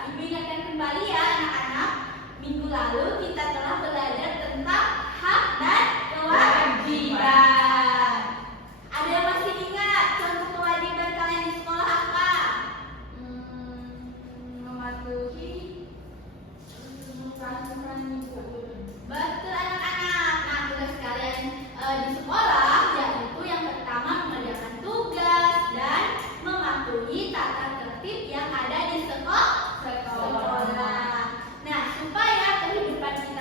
Ibu ingatkan kembali ya anak-anak, minggu lalu kita telah belajar tentang hak dan kewajiban. Ada yang masih ingat contoh kewajiban kalian di sekolah apa? Mematuhi peraturan ibu. Betul anak-anak. Nah, tugas kalian di sekolah yaitu yang pertama mengerjakan tugas dan mematuhi tata tertib yang ada di sekolah. Nah, supaya kehidupan kita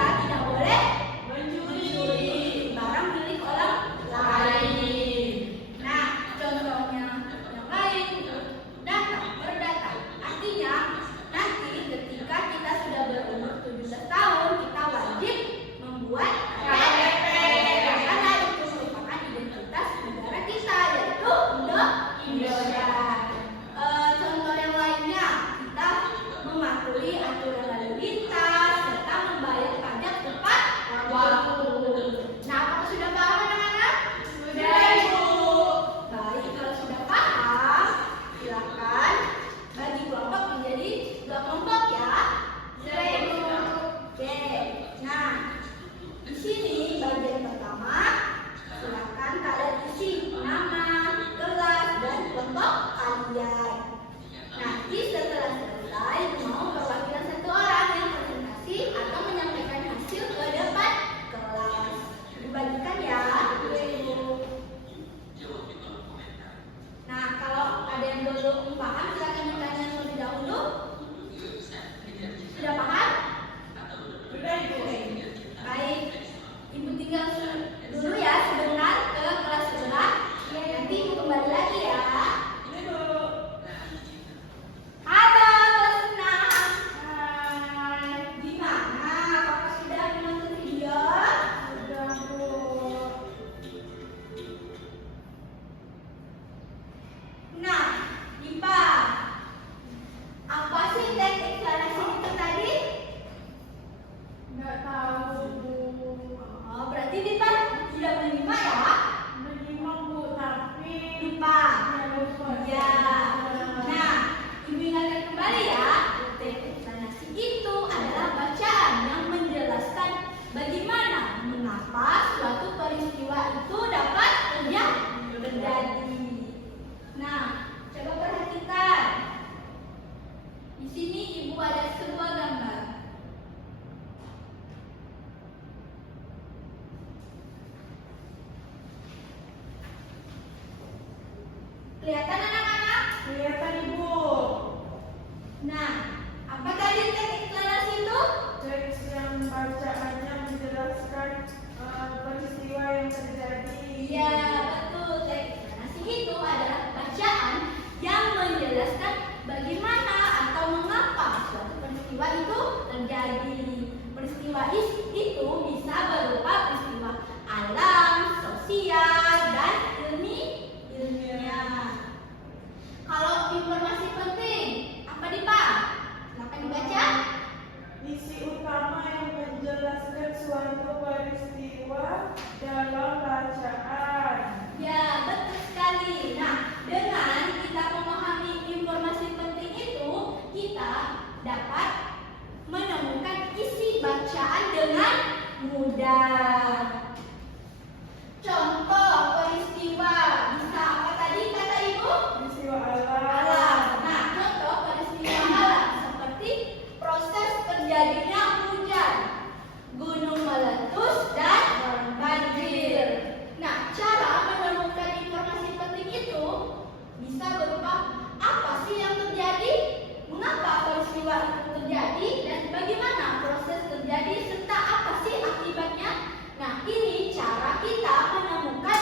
kita tidak boleh mencuri barang milik orang lain. Nah, contohnya yang lain, data, berdata. Artinya, nanti ketika kita sudah berumur 17 tahun, kita wajib membuat KTP. Karena itu merupakan identitas negara kita, yaitu Indonesia. Contoh yang lainnya, kita mematuhi aturan lalu lintas serta membayar pajak tepat waktu. Nah, apakah sudah paham anak-anak? Sudah, Ibu. Baik, kalau sudah paham, silakan bagi kelompok menjadi 2 kelompok ya. Sudah, Ibu. Oke. Nah, di sini bagian pertama, silakan kalian isi nama, kelas, dan kelompok kalian. Nanti setelah selesai, mau perwakilan 1 orang yang presentasi atau menyampaikan hasil ke depan kelas. Dibagikan ya, Ibu. Nah, kalau ada yang belum paham, silakan bertanya terlebih dahulu. Sudah paham? Sudah, Ibu. Baik, Ibu tinggal dulu ya sebentar ke kelas sebelah. Nanti Ibu kembali lagi ya. Ibu. Halo kelas 6. Hai. Gimana? Apakah sudah menonton video? Sudah, Bu. Nah, IPA. Apa sih teks deklarasi itu tadi? Nggak tahu, Bu. Oh, berarti IPA sudah menyimak ya? Menyimak, Bu, tapi IPA. saya lupa. Ya. Nah, Ibu ingatkan kembali ya. Teks deklarasi itu adalah bacaan yang menjelaskan bagaimana mengapa suatu peristiwa itu dapat terjadi. Nah, coba perhatikan. Di sini Ibu ada sebuah gambar. Kelihatan anak-anak? Kelihatan, Ibu. Nah, apa tadi teks deklarasi itu? Teks yang bacaannya menjelaskan peristiwa yang terjadi. Iya, betul. Teks deklarasi itu adalah bacaan yang menjelaskan bagaimana atau mengapa suatu peristiwa itu terjadi. Peristiwa itu bisa berupa peristiwa alam, sosial, dan ilmiah. Kalau informasi penting, apa nih Pak? Silakan dibaca. Isi utama yang menjelaskan suatu peristiwa dalam bacaan. Ya, betul sekali. Nah, dengan kita memahami informasi penting itu, kita dapat menemukan isi bacaan dengan mudah. Contoh peristiwa bisa apa tadi kata Ibu? Peristiwa alam. Alam. Nah, contoh peristiwa alam seperti proses terjadinya hujan, gunung meletus, dan banjir. Nah, cara menemukan informasi penting itu bisa berupa apa sih yang terjadi, mengapa peristiwa itu terjadi, dan bagaimana proses terjadi, serta apa sih akibatnya. Nah, ini cara kita menemukan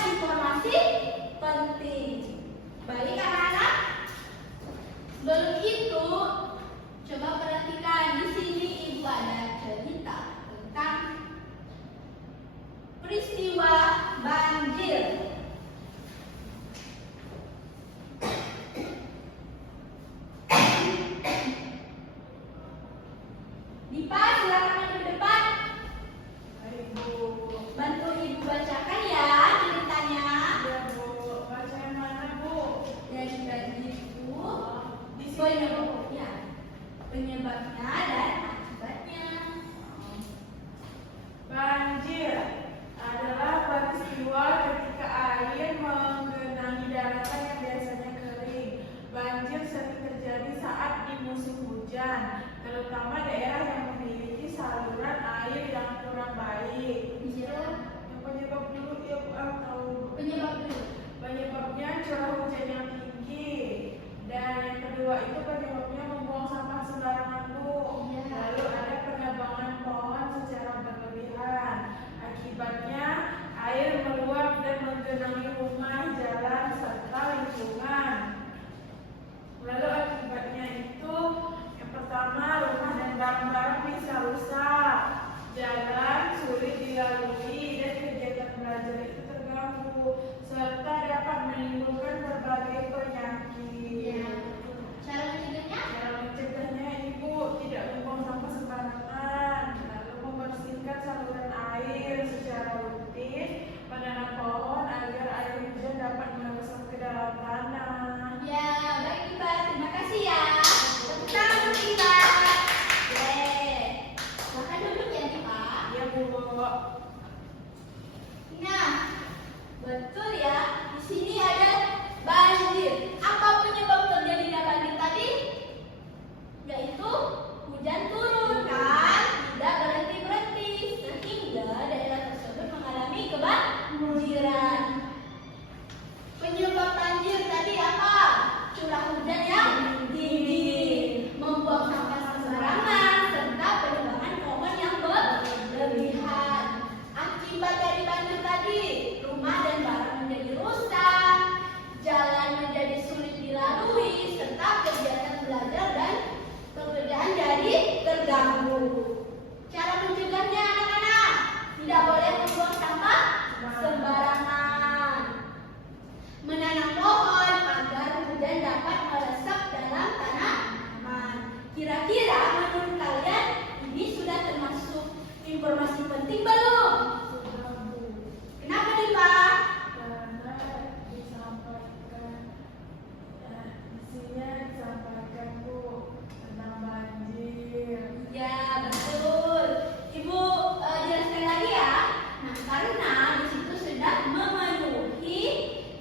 Nah, betul ya. Di sini ada banjir. Apa penyebab terjadinya banjir tadi? Yaitu hujan turun kan, tidak berhenti-berhenti sehingga daerah tersebut mengalami kebanjiran. Penyebab banjir tadi apa? Curah hujan yang tinggi, membuang sampah sembarangan, serta penyebaran pohon yang berlebihan. Akibat dari banjir tadi, rumah dan barang menjadi rusak, jalan menjadi sulit dilalui, serta kegiatan belajar dan pekerjaan jadi terganggu. Cara mencegahnya anak-anak, tidak boleh membuang sampah sembarangan. Menanam pohon agar hujan dapat meresap dalam tanaman. Kira-kira menurut kalian ini sudah termasuk informasi penting belum? Sudah, Bu. Kenapa nih Pak? Karena disampaikan, isinya disampaikan, Bu, tentang banjir. Ya betul. Ibu jelaskan lagi ya. Nah karena di situ sudah memenuhi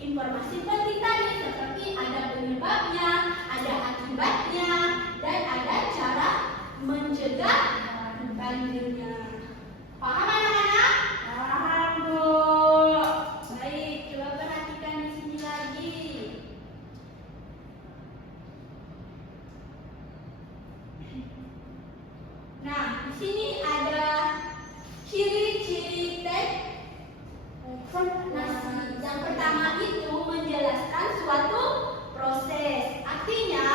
informasi penting tadi seperti ada penyebabnya, ada akibatnya, dan ada cara mencegah banjirnya. Paham anak-anak? Paham, Bu. Baik, coba perhatikan di sini lagi. Nah, di sini ada ciri-ciri teks nasi. Yang pertama itu menjelaskan suatu proses. Artinya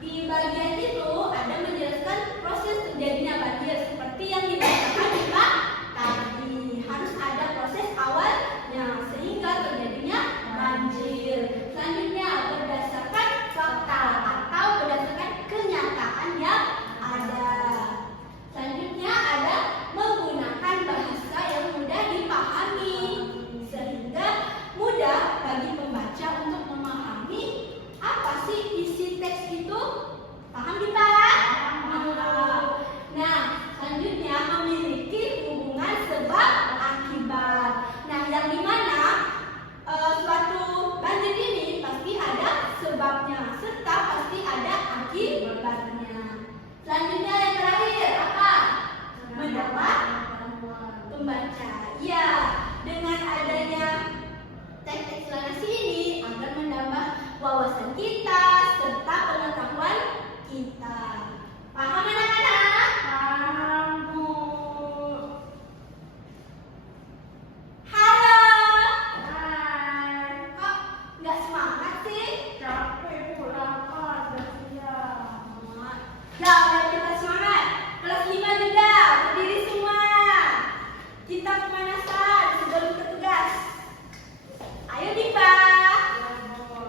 di bagian itu ada menjelaskan proses terjadinya banjir seperti yang dibacakan di Pak tadi. Harus ada proses awalnya sehingga terjadinya banjir. Selanjutnya berdasarkan fakta atau berdasarkan kenyataan yang ada. Selanjutnya ada menggunakan bahasa yang mudah dipahami sehingga mudah bagi pembaca untuk memahami apa sih isi teks itu. Paham kita? Nah, selanjutnya memiliki hubungan sebab akibat. Nah, yang dimana suatu banjir ini pasti ada sebabnya serta pasti ada akibatnya. Selanjutnya yang terakhir apa? Mendapat pembaca. Ya, dengan adanya teks eksplanasi ini akan menambah wawasan kita serta pengetahuan kita. Paham anak-anak? Paham, Bu. Halo. Hai. Kok nggak semangat sih? Capek, Bu, lapar dan siang. Nah, udah kita semangat. Kelas 5 juga, berdiri semua. Kita pemanasan sebelum bertugas. Ayo Diva. Ya, Bu.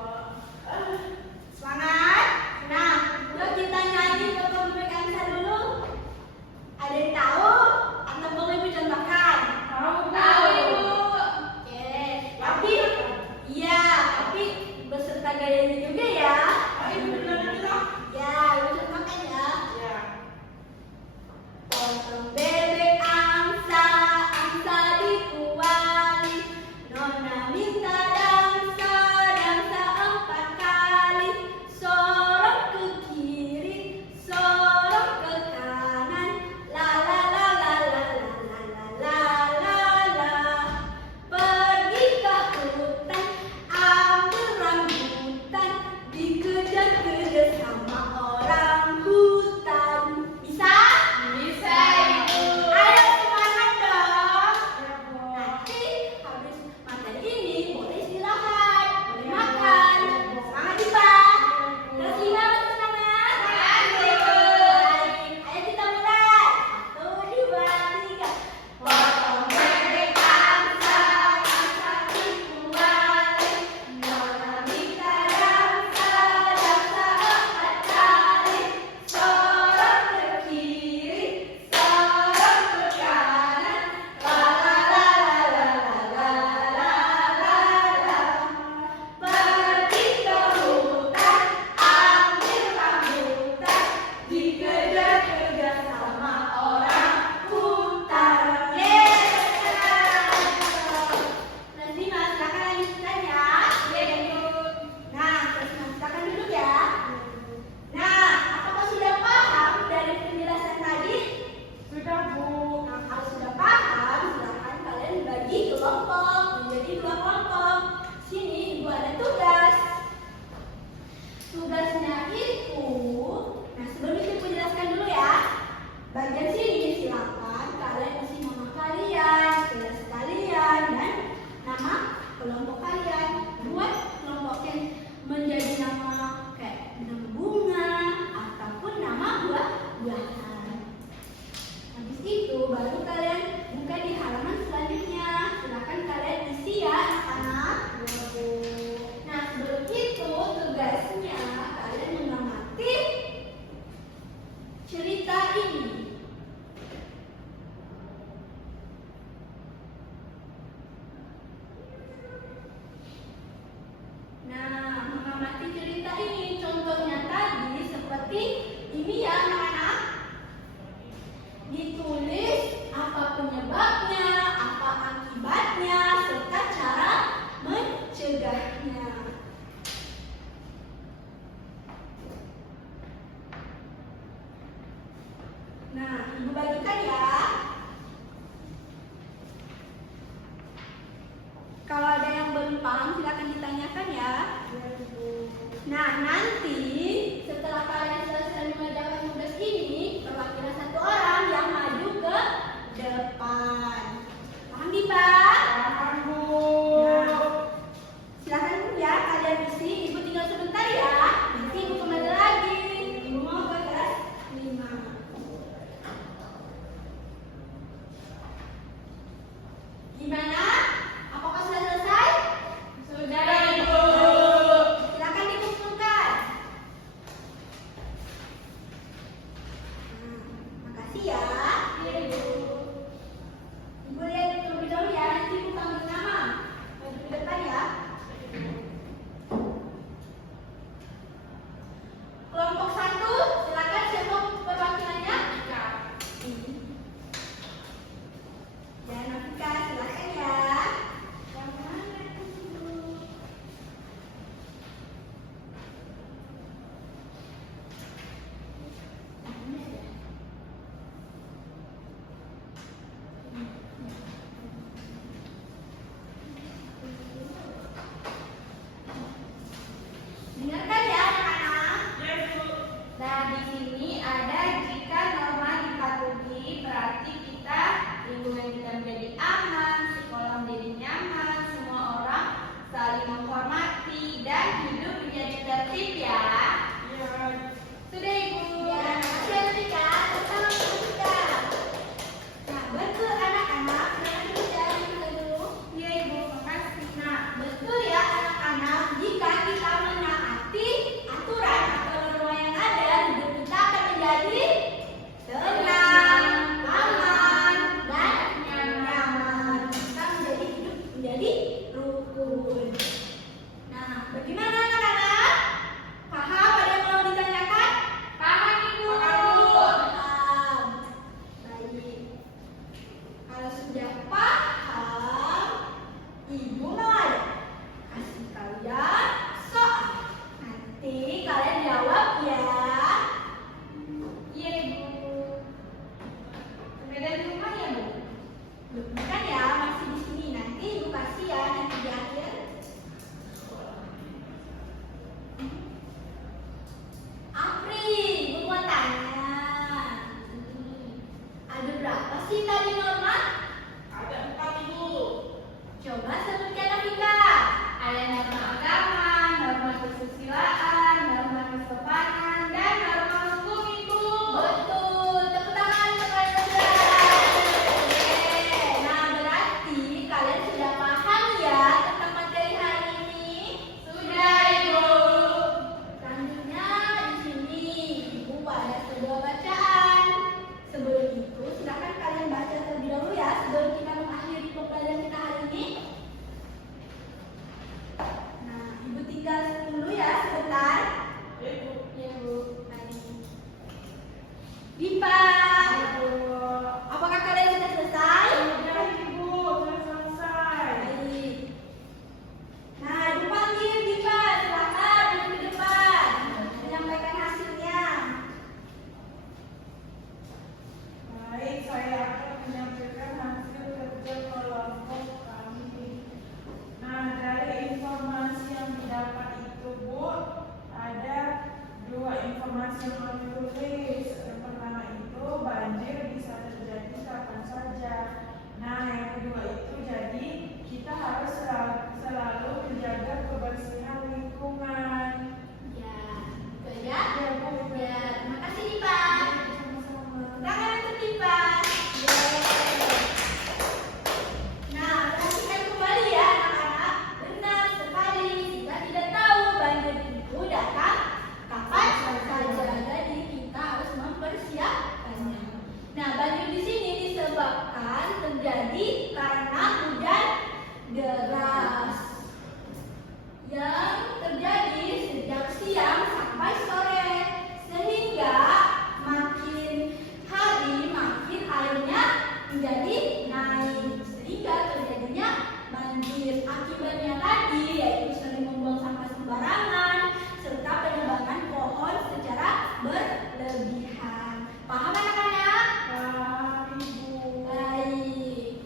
naik sehingga terjadinya banjir. Akibatnya tadi yaitu sering membuang sampah sembarangan serta penebangan pohon secara berlebihan. Paham anak-anak? Paham, Ibu. Baik.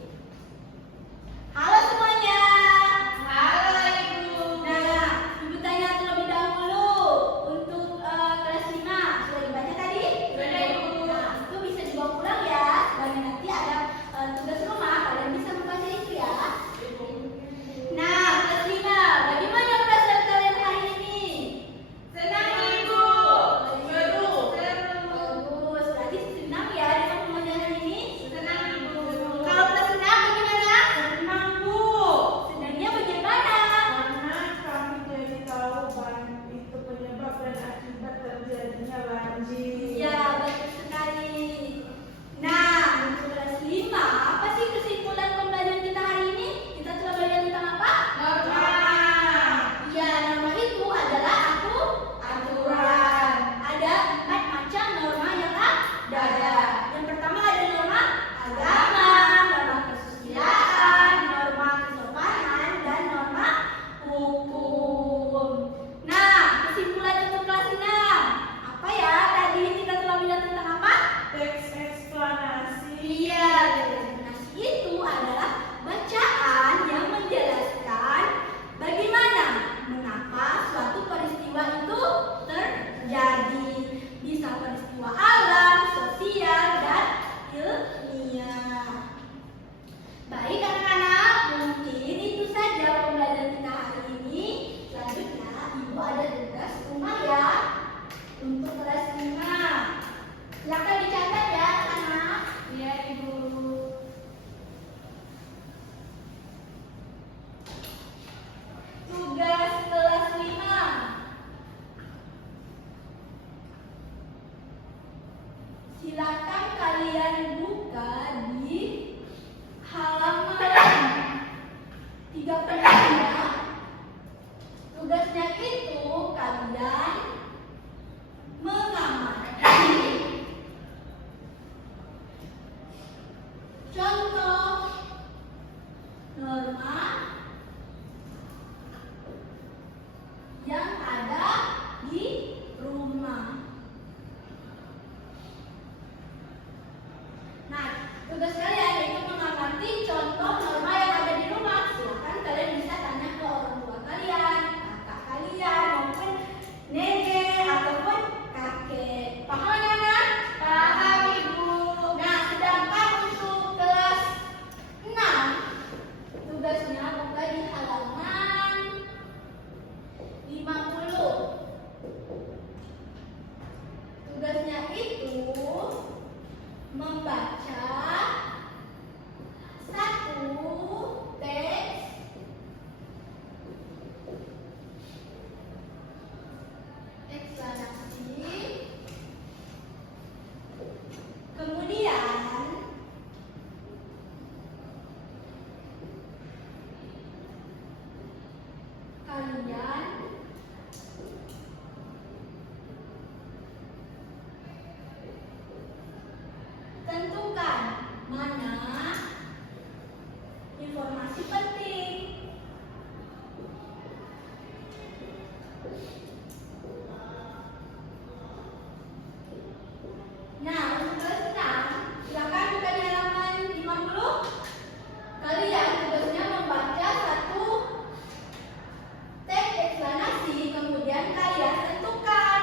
Halo semuanya. Halo, Ibu. Nah, Ibu tanya terlebih dahulu untuk kelas 5 sudah dibaca tadi? Sudah, Ibu. Nah, itu bisa dibawa pulang ya. Sebagai nanti ada tugas rumah, kalian bisa membaca itu ya. Nah, kelas 5, bagaimana perasaan kalian hari ini? Senang, Ibu. Seru. Bagus, berarti senang ya dengan pembelajaran ini? Senang, Ibu. Kalau kita senang bagaimana? Senang, Bu. Senangnya bagaimana? Karena kami jadi tahu itu penyebab dan akibat terjadinya banjir. Ya, betul sekali. Nah, untuk kelas 5, apa sih kesimpulan pembelajaran kita hari ini? Kita telah belajar tentang apa? Norma. Ya, norma itu adalah aturan. Ada 4 macam norma yang ada. Yang pertama ada norma agama, norma kesusilaan, norma kesopanan, dan norma hukum. Nah, kesimpulan untuk kelas 6. Apa ya? Tadi kita telah belajar tentang apa? Teks eksplanasi. Iya, eksplanasi itu adalah bacaan yang menjelaskan bagaimana mengapa suatu peristiwa itu terjadi. Bisa peristiwa alam, sosial, dan ilmiah. Baik anak-anak, mungkin itu saja pembelajaran kita hari ini. Selanjutnya, Ibu ada tugas rumah ya untuk kelas 5. Silakan dicatat ya anak. Iya, Ibu. Tugas kelas 5. Silakan kalian buka di halaman 33. Tugasnya itu kalian mengamati contoh norma yang ada di rumah. Nah, tugas kalian yaitu mengamati contoh norma yang ada di rumah. Silakan kalian bisa tanya ke orang tua kalian, kakak kalian, maupun nenek ataupun kakek. Paham anak-anak? Paham, Ibu. Nah, sedangkan untuk kelas 6, tugasnya buka di halaman 50. Tugasnya itu membaca satu teks eksplanasi, kemudian kalian tentukan mana informasi penting. Nah, untuk kelas 6, silakan buka di halaman 50. Kalian tugasnya membaca satu teks eksplanasi, kemudian kalian tentukan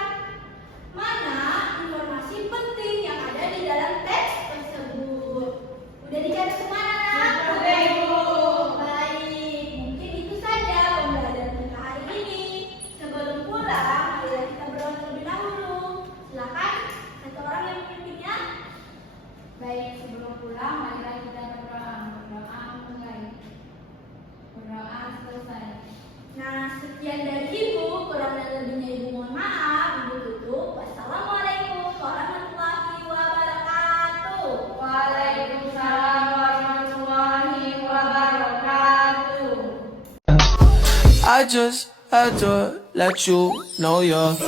mana informasi penting yang ada di dalam teks tersebut. Udah dicatat semua anak? Sudah, Ibu. Baik, mungkin itu saja pembelajaran kita hari ini. Sebelum pulang, marilah kita berdoa terlebih dahulu. Silakan satu orang yang memimpinnya. Baik, sebelum pulang, marilah kita berdoa. Berdoa mulai. Berdoa selesai. Nah, sekian dari Ibu, kurang dan lebihnya Ibu mohon maaf. Ibu tutup. Wassalamualaikum warahmatullahi wabarakatuh. Waalaikumsalam warahmatullahi wabarakatuh. I just had to let you know you're